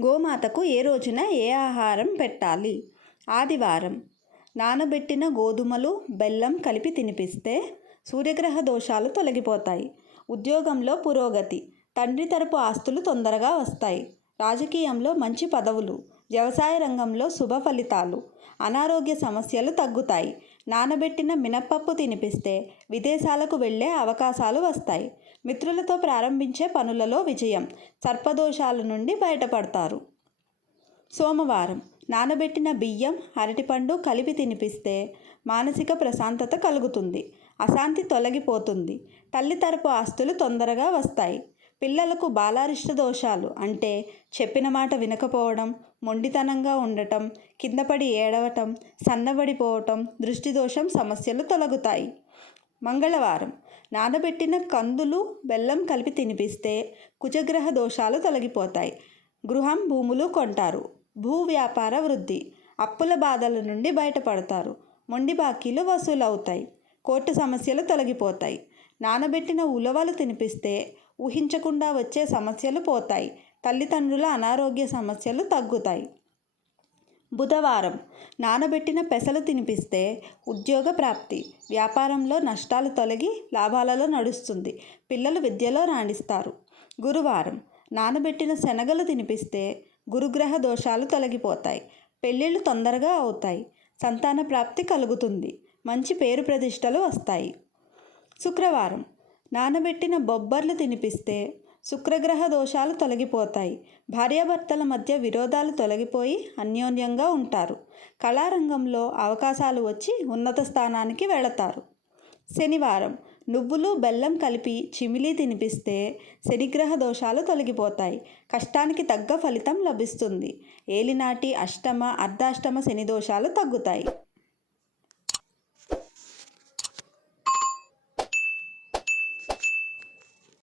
గోమాతకు ఏ రోజున ఏ ఆహారం పెట్టాలి? ఆదివారం. నానబెట్టిన గోధుమలు, బెల్లం కలిపి తినిపిస్తే సూర్యగ్రహ దోషాలు తొలగిపోతాయి. ఉద్యోగంలో పురోగతి. తండ్రి తరపు ఆస్తులు తొందరగా వస్తాయి. రాజకీయంలో మంచి పదవులు. వ్యవసాయ రంగంలో శుభ ఫలితాలు. అనారోగ్య సమస్యలు తగ్గుతాయి. నానబెట్టిన మినప్పప్పు తినిపిస్తే విదేశాలకు వెళ్ళే అవకాశాలు వస్తాయి. మిత్రులతో ప్రారంభించే పనులలో విజయం. సర్పదోషాల నుండి బయటపడతారు. సోమవారం. నానబెట్టిన బియ్యం, అరటిపండు కలిపి తినిపిస్తే మానసిక ప్రశాంతత కలుగుతుంది. అశాంతి తొలగిపోతుంది. తల్లి తరపు ఆస్తులు తొందరగా వస్తాయి. పిల్లలకు బాలారిష్ట దోషాలు అంటే చెప్పిన మాట వినకపోవడం, మొండితనంగా ఉండటం, కిందపడి ఏడవటం, సన్నబడిపోవటం, దృష్టి దోషం సమస్యలు తొలగుతాయి. మంగళవారం. నానబెట్టిన కందులు, బెల్లం కలిపి తినిపిస్తే కుజగ్రహ దోషాలు తొలగిపోతాయి. గృహం, భూములు కొంటారు. భూ వ్యాపార వృద్ధి. అప్పుల బాధల నుండి బయటపడతారు. మొండి బాకీలు వసూలవుతాయి. కోర్టు సమస్యలు తొలగిపోతాయి. నానబెట్టిన ఉలవలు తినిపిస్తే ఊహించకుండా వచ్చే సమస్యలు పోతాయి. తల్లిదండ్రుల అనారోగ్య సమస్యలు తగ్గుతాయి. బుధవారం. నానబెట్టిన పెసలు తినిపిస్తే ఉద్యోగ ప్రాప్తి. వ్యాపారంలో నష్టాలు తొలగి లాభాలలో నడుస్తుంది. పిల్లలు విద్యలో రాణిస్తారు. గురువారం. నానబెట్టిన శనగలు తినిపిస్తే గురుగ్రహ దోషాలు తొలగిపోతాయి. పెళ్ళిళ్ళు తొందరగా అవుతాయి. సంతాన ప్రాప్తి కలుగుతుంది. మంచి పేరు ప్రతిష్టలు వస్తాయి. శుక్రవారం. నానబెట్టిన బొబ్బర్లు తినిపిస్తే శుక్రగ్రహ దోషాలు తొలగిపోతాయి. భార్యాభర్తల మధ్య విరోధాలు తొలగిపోయి అన్యోన్యంగా ఉంటారు. కళారంగంలో అవకాశాలు వచ్చి ఉన్నత స్థానానికి వెళతారు. శనివారం. నువ్వులు, బెల్లం కలిపి చిమిలి తినిపిస్తే శనిగ్రహ దోషాలు తొలగిపోతాయి. కష్టానికి తగ్గ ఫలితం లభిస్తుంది. ఏలినాటి, అష్టమ, అర్ధాష్టమ శని దోషాలు తగ్గుతాయి.